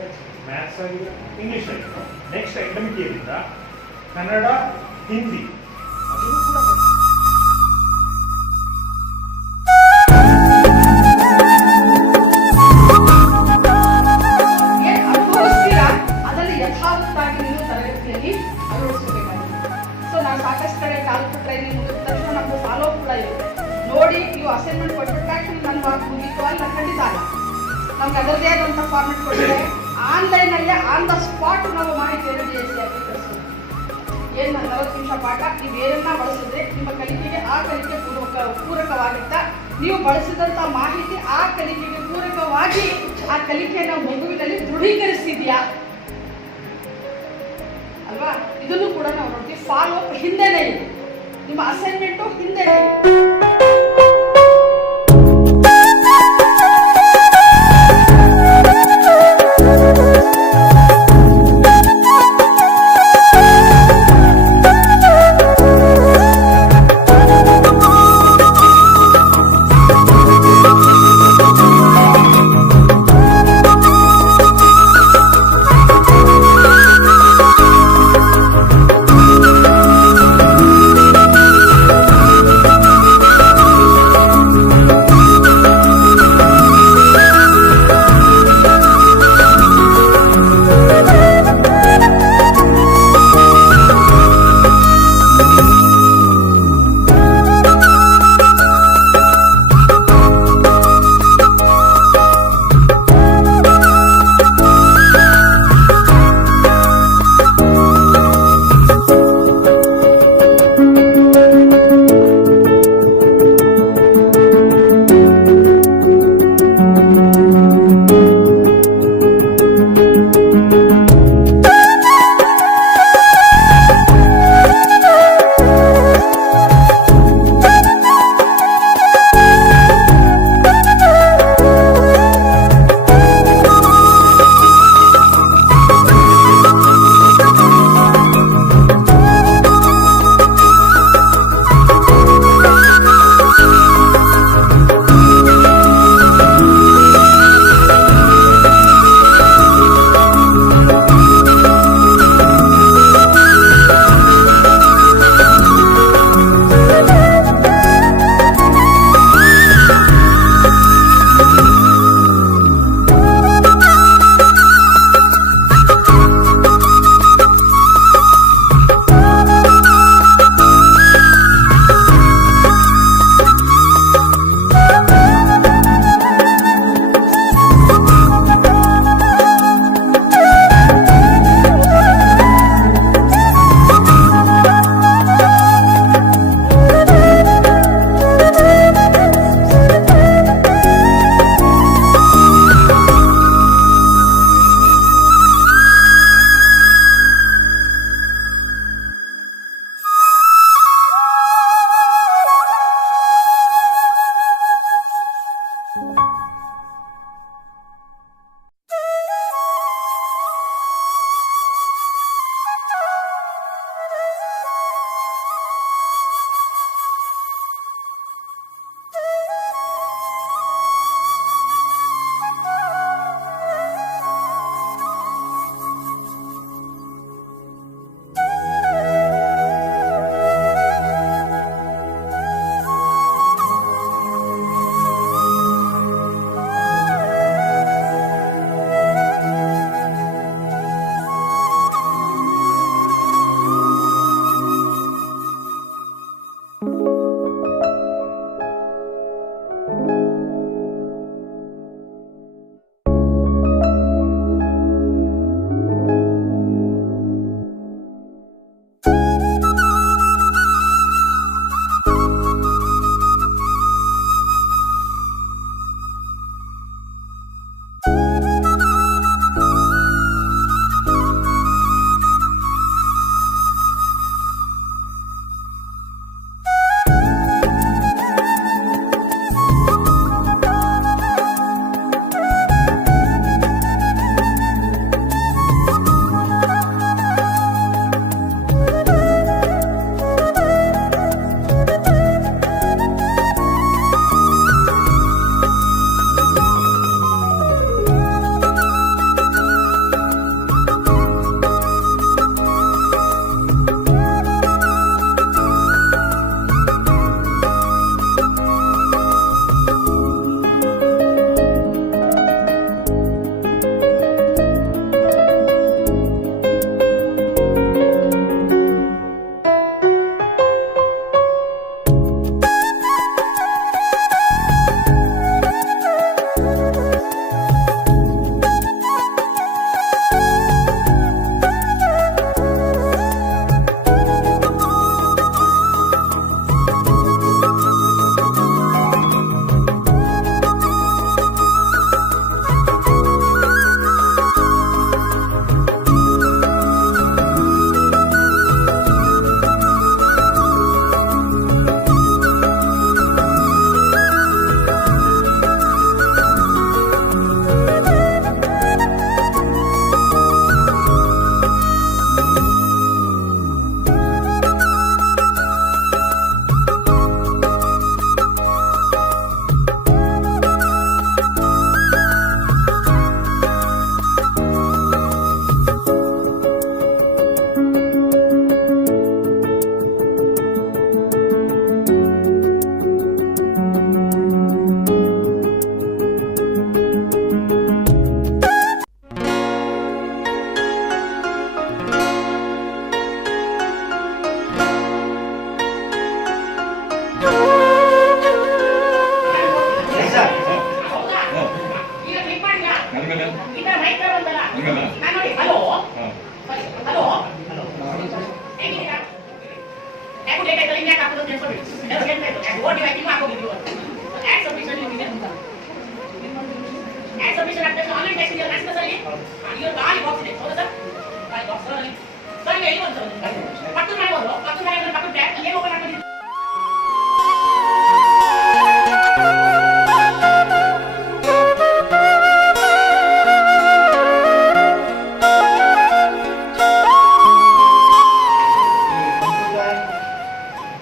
ಆಗಿದೆ, ಮ್ಯಾಥ್ಸ್ ಆಗಿದೆ, ಇಂಗ್ಲೀಷ್ ಆಗಿದೆ. ನೆಕ್ಸ್ಟ್ ಅಕಾಡೆಮಿಕ್ ಇಯರಿಂದ ಕನ್ನಡ, ಹಿಂದಿ ಅದನ್ನು ಕೂಡ ಅದನ್ನು ಯಥಾವತ್ತಾಗಿ ನೀವು ತರಗತಿಯಲ್ಲಿ ಅಳವಡಿಸಬೇಕಾಗಿದೆ. ಸೊ ನಾವು ಸಾಕಷ್ಟು ಕಡೆ ಕಾಲ್ಪು ಟ್ರೈನಿಂಗ್ ಮುಗಿದ ತಕ್ಷಣ ನಮ್ದು ಫಾಲೋ ಕೂಡ ಇರುತ್ತೆ. ನೋಡಿ ನೀವು ಅಸೈನ್ಮೆಂಟ್ ಕೊಟ್ಬಿಟ್ಟಾಗ ನನ್ನ ಮಾರ್ಕ್ ಮುಗೀತು ಅಲ್ಲ, ಖಂಡಿತ ಅಲ್ಲ. ನಮ್ಗೆ ಅದರದೇ ಆದಂಥ ಫಾರ್ಮೆಟ್ ಕೊಟ್ಟಿದೆ. ಆನ್ಲೈನಲ್ಲೇ ಆನ್ ದ ಸ್ಪಾಟ್ ನಾವು ಮಾಹಿತಿಯನ್ನು DSC ಆಗಿ ಕಳಿಸ್ತೀವಿ. ಏನು 40 ನಿಮಿಷ ಪಾಠ ನೀವು ಏನನ್ನ ಬಳಸಿದ್ರೆ ನಿಮ್ಮ ಕಲಿಕೆಗೆ ಆ ಕಲಿಕೆ ಪೂರಕವಾಗುತ್ತಾ, ನೀವು ಬಳಸಿದಂಥ ಮಾಹಿತಿ ಆ ಕಲಿಕೆಗೆ ಪೂರಕವಾಗಿ ಆ ಕಲಿಕೆಯನ್ನು ಮಗುವಿನಲ್ಲಿ ದೃಢೀಕರಿಸ್ತಿದ್ಯಾ ಅಲ್ವಾ? ಇದನ್ನು ಕೂಡ ನಾವು ನೋಡ್ತೀವಿ. ಫಾಲೋ ಅಪ್ ಹಿಂದೆನೇ ಇದೆ, ನಿಮ್ಮ ಅಸೈನ್ಮೆಂಟು ಹಿಂದೆನೇ ಇದೆ.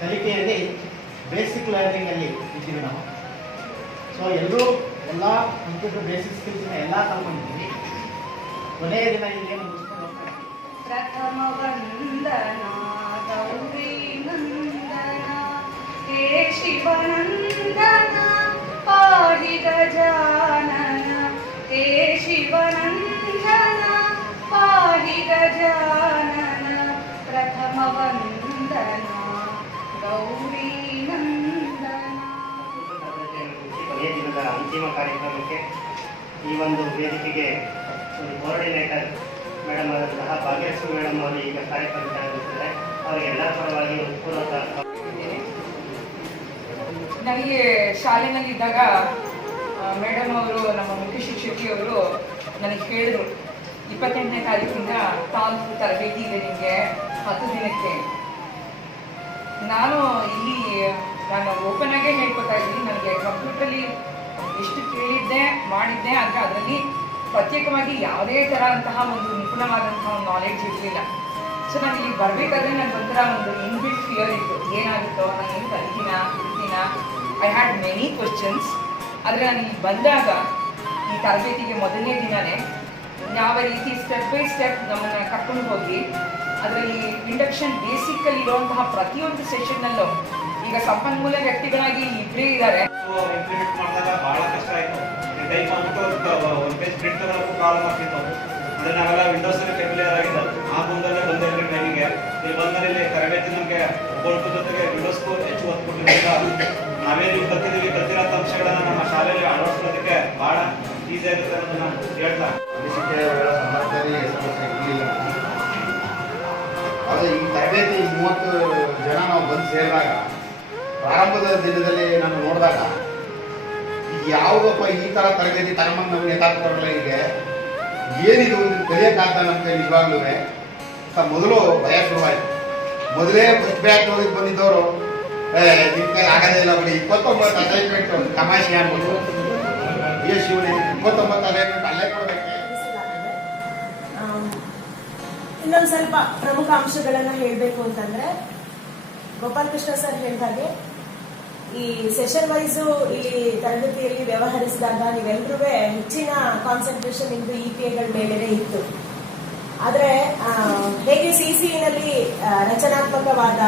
ಕಲಿಕೆಯಲ್ಲಿ ಬೇಸಿಕ್ ಲರ್ನಿಂಗ್ ಅಲ್ಲಿ ಇದ್ದೀವಿ ನಾವು. ಸೊ ಎಲ್ಲರೂ ಎಲ್ಲ ಕಂಪ್ಯೂಟರ್ ಬೇಸಿಕ್ ಸ್ಕಿಲ್ಸ್ನ ಎಲ್ಲ ಕಲ್ಕೊಂಡಿದ್ದೀವಿ. ಕೊನೆಯ ದಿನ ಇಲ್ಲಿ ಏನು ಮುಗಿಸ್ಕೊಂಡು ಹೋಗ್ತಾ ಇದ್ದೀವಿ. ಪ್ರಥಮ ವಂದನ ಗೌರಿ ನಂದನ ಹೇ ಶಿವನಂದನ ಪಾಹಿ ಗಜಾನನ ಹೇ ಶಿವನಂದನ ಪಾಹಿ ಗಜಾನನ ಪ್ರಥಮ ವಂದನ ಗೌರಿ ನಂದನ. ಕೊನೆಯ ದಿನದ ಅಂತಿಮ ಕಾರ್ಯಕ್ರಮಕ್ಕೆ ಈ ಒಂದು ವೇದಿಕೆಗೆ ಕೋಆರ್ಡಿನೇಟರ್ ಮೇಡಮ್ ಆದಂತಹ ಭಾಗ್ಯಶ್ರೀ ಮೇಡಮ್ ಅವರು ಈಗ ಕಾರ್ಯಕ್ರಮ ನಡೆಸುತ್ತಾರೆ. ಅವರಿಗೆಲ್ಲ ಪರವಾಗಿ ಪೂರ್ವಕ ನನಗೆ ಶಾಲೆನಲ್ಲಿದ್ದಾಗ ಮೇಡಮ್ ಅವರು, ನಮ್ಮ ಮುಖ್ಯ ಶಿಕ್ಷಕಿಯವರು ನನಗೆ ಹೇಳಿದ್ರು, 28ನೇ ತಾರೀಕಿಂದ ತಾಲೂಕು ತರಬೇತಿ ಇದೆ ನಿಮಗೆ 10 ದಿನಕ್ಕೆ. ನಾನು ಓಪನ್ ಆಗೇ ಹೇಳ್ಕೊತಾ ಇದ್ದೀನಿ. ನನಗೆ ಕಂಪ್ಯೂಟ್ರಲ್ಲಿ ಎಷ್ಟು ಕೇಳಿದ್ದೆ ಮಾಡಿದ್ದೆ, ಆದರೆ ಅದರಲ್ಲಿ ಪ್ರತ್ಯೇಕವಾಗಿ ಯಾವುದೇ ಥರ ಅಂತಹ ಒಂದು ನಿಪುಣವಾದಂತಹ ಒಂದು ನಾಲೆಡ್ಜ್ ಇರಲಿಲ್ಲ. ಸೊ ನಾನು ಇಲ್ಲಿ ಬರಬೇಕಾದ್ರೆ ನನಗೆ ಒಂಥರ ಒಂದು ಇನ್ಬಿಲ್ಟ್ ಫಿಯರ್ ಇತ್ತು, ಏನಾಗುತ್ತೋ, ನಾನು ಏನು ಕಲಿತೀನಾ. I had many questions. ಆದರೆ ನಾನು ಇಲ್ಲಿ ಬಂದಾಗ ಈ ತರಬೇತಿಗೆ ಮೊದಲನೇ ದಿನವೇ ಯಾವ ರೀತಿ ಸ್ಟೆಪ್ ಬೈ ಸ್ಟೆಪ್ ನಮ್ಮನ್ನು ಕರ್ಕೊಂಡು ಹೋಗಿ ಅದರಲ್ಲಿ ಇಂಡಕ್ಷನ್ ಬೇಸಿಕಲ್ಲಿ ಇರುವಂತಹ ಪ್ರತಿಯೊಂದು ಸೆಷನ್ನಲ್ಲೂ ಈಗ ಸಂಪನ್ಮೂಲ ವ್ಯಕ್ತಿಗಳಾಗಿ ಇಬ್ಬರೇ ಇದ್ದಾರೆ. ಇಂಪ್ಲಿಮೆಂಟ್ ಮಾಡಿದಾಗ ಬಹಳ ಕಷ್ಟ ಆಯಿತು. ಟೈಪ್ ಮಾಡ್ಬಿಟ್ಟು ಒಂದು ಪೇಜ್ ಪ್ರಿಂಟ್ ತಗೊಳ್ಳೋಕ್ಕೂ ಪ್ರಾಬ್ಲಮ್ ಆಗ್ತಿತ್ತು. ಅಂದರೆ ನಾವೆಲ್ಲ ವಿಂಡೋಸಲ್ಲಿ ಫೆಮಿಲಿಯರ್ ಆಗಿದ್ದು, ಆ ಮುಂದಲ್ಲೇ ಬಂದೆ ಎಲ್ಲರ ಟೈಮಿಗೆ. ಇಲ್ಲಿ ಬಂದರೆ ಇಲ್ಲಿ ತರಬೇತಿ ನಮಗೆ ಒಬ್ಬರ ಜೊತೆಗೆ ವಿಂಡೋಸ್ಗೂ ಹೆಚ್ಚು ಒತ್ತು ಕೊಟ್ಟಿದ್ದರಿಂದ ನಾವೇನು ಕಲ್ತಿದ್ದೀವಿ, ಕಲ್ತಿರೋಂಥ ಅಂಶಗಳನ್ನು ನಮ್ಮ ಶಾಲೆಯಲ್ಲಿ ಅಳವಡಿಸೋದಕ್ಕೆ ಬಹಳ ಈಸಿ ಆಗುತ್ತೆ ಅನ್ನೋದನ್ನ ಹೇಳ್ತಾ ಅನಿಸಿಕೆಗಳ ಸಮರ್ಥನೆ ಸಮಸ್ಯೆ ಇರಲಿಲ್ಲ. ಆದರೆ ಈ ತರಬೇತಿ 30 ಜನ ನಾವು ಬಂದು ಸೇರಿದಾಗ, ಪ್ರಾರಂಭದ ದಿನದಲ್ಲಿ ನಾನು ನೋಡಿದಾಗ ಯಾವುದಪ್ಪ ಈ ಥರ ತರಬೇತಿ ತಗೊಂಬಂದು ನಮ್ಗೆ ನೇತಾಡ್ತಾರಲ್ಲ, ಈಗ ಏನಿದು ಕಲಿಯೋಕ್ಕಾಗ್ದ ನಮಗೆ ನಿಜವಾಗ್ಲೂ ಮೊದಲು ಭಯ ಶುರುವಾಯಿತು. ಮೊದಲೇ ಫಸ್ಟ್ ಬ್ಯಾಚ್ ಓದಿಗೆ ಬಂದಿದ್ದವರು ನಿಮ್ಮ ಕೈ ಆಗೋದೇ ಇಲ್ಲ ಬಿಡಿ, 29 ಅಸೈನ್ಮೆಂಟ್ ಒಂದು ತಮಾಷೆ ಅನ್ಬೋದು. ಶಿವನೇ 29 ಅಸೈನ್ಮೆಂಟ್ ಅಲ್ಲೇ ಕೊಡಬೇಕು. ಇನ್ನೊಂದು ಸ್ವಲ್ಪ ಪ್ರಮುಖ ಅಂಶಗಳನ್ನು ಹೇಳಬೇಕು ಅಂತಂದ್ರೆ, ಗೋಪಾಲ್ ಕೃಷ್ಣ ಸರ್ ಹೇಳಿದ ಹಾಗೆ ಈ ಸೆಷನ್ ವೈಸು ಇಲ್ಲಿ ತರಗತಿಯಲ್ಲಿ ವ್ಯವಹರಿಸಿದಾಗ ನೀವೆಲ್ಲರೂ ಹೆಚ್ಚಿನ ಕಾನ್ಸಂಟ್ರೇಷನ್ ನಿಮ್ದು EPA ಮೇಲೆ ಇತ್ತು. ಆದರೆ ಹೇಗೆ CCEನಲ್ಲಿ ರಚನಾತ್ಮಕವಾದ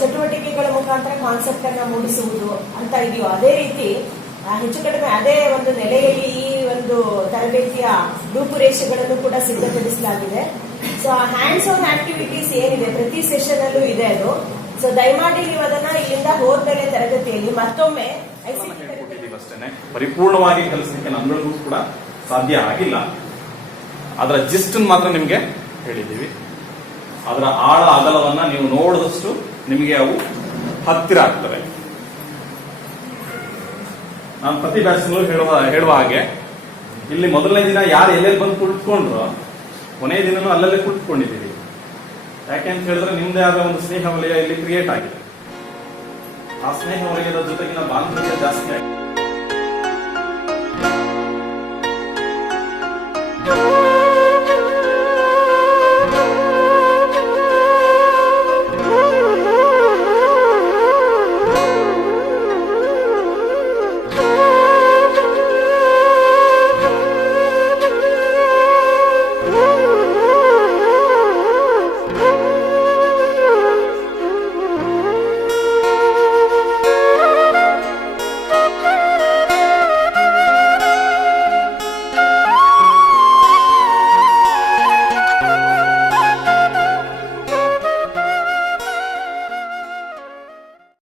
ಚಟುವಟಿಕೆಗಳ ಮುಖಾಂತರ ಕಾನ್ಸೆಪ್ಟ್ ಅನ್ನ ಮೂಡಿಸುವುದು ಅಂತ ಇದೆಯೋ, ಅದೇ ರೀತಿ ಹೆಚ್ಚು ಕಡಿಮೆ ಅದೇ ಒಂದು ನೆಲೆಯಲ್ಲಿ ಈ ಒಂದು ತರಬೇತಿಯ ರೂಪುರೇಷೆಗಳನ್ನು ಕೂಡ ಸಿದ್ಧಪಡಿಸಲಾಗಿದೆ. ಸೊ ಆ ಹ್ಯಾಂಡ್ಸ್ ಆನ್ ಆಕ್ಟಿವಿಟೀಸ್ ಏನಿದೆ ಪ್ರತಿ ಸೆಷನ್ ಅಲ್ಲೂ ಇದೆ ಅದು. ಸೊ ದಯಮಾಡಿ ನೀವು ಅದನ್ನ ಇಲ್ಲಿಂದ ಹೋದ್ಮೇಲೆ ತರಗತಿಯಲ್ಲಿ ಮತ್ತೊಮ್ಮೆ ಅಷ್ಟೇ ಪರಿಪೂರ್ಣವಾಗಿ ಕಲಿಸಲಿಕ್ಕೆ ನಮ್ಗಳಿಗೂ ಕೂಡ ಸಾಧ್ಯ ಆಗಿಲ್ಲ. ಅದರ ಜಿಸ್ಟ್ ಮಾತ್ರ ನಿಮ್ಗೆ ಹೇಳಿದ್ದೀವಿ. ಅದರ ಆಳ ಅಗಲವನ್ನ ನೀವು ನೋಡಿದಷ್ಟು ನಿಮಗೆ ಅವು ಹತ್ತಿರ ಆಗ್ತವೆ. ನಾನು ಪ್ರತಿ ಬ್ಯಾಚ್ನಲ್ಲೂ ಹೇಳುವ ಹಾಗೆ, ಇಲ್ಲಿ ಮೊದಲನೇ ದಿನ ಯಾರು ಎಲ್ಲೆಲ್ಲಿ ಬಂದು ಕುಳಿತುಕೊಂಡ್ರು, ಕೊನೆಯ ದಿನನೂ ಅಲ್ಲಲ್ಲೇ ಕುಳಿತುಕೊಂಡಿದ್ದೀವಿ. ಯಾಕೆ ಅಂತ ಹೇಳಿದ್ರೆ ನಿಮ್ದೇ ಆದ ಒಂದು ಸ್ನೇಹ ವಲಯ ಇಲ್ಲಿ ಕ್ರಿಯೇಟ್ ಆಗಿದೆ. ಆ ಸ್ನೇಹ ವಲಯದ ಜೊತೆಗಿನ ಬಾಂಧವ್ಯ ಜಾಸ್ತಿ ಆಗಿದೆ.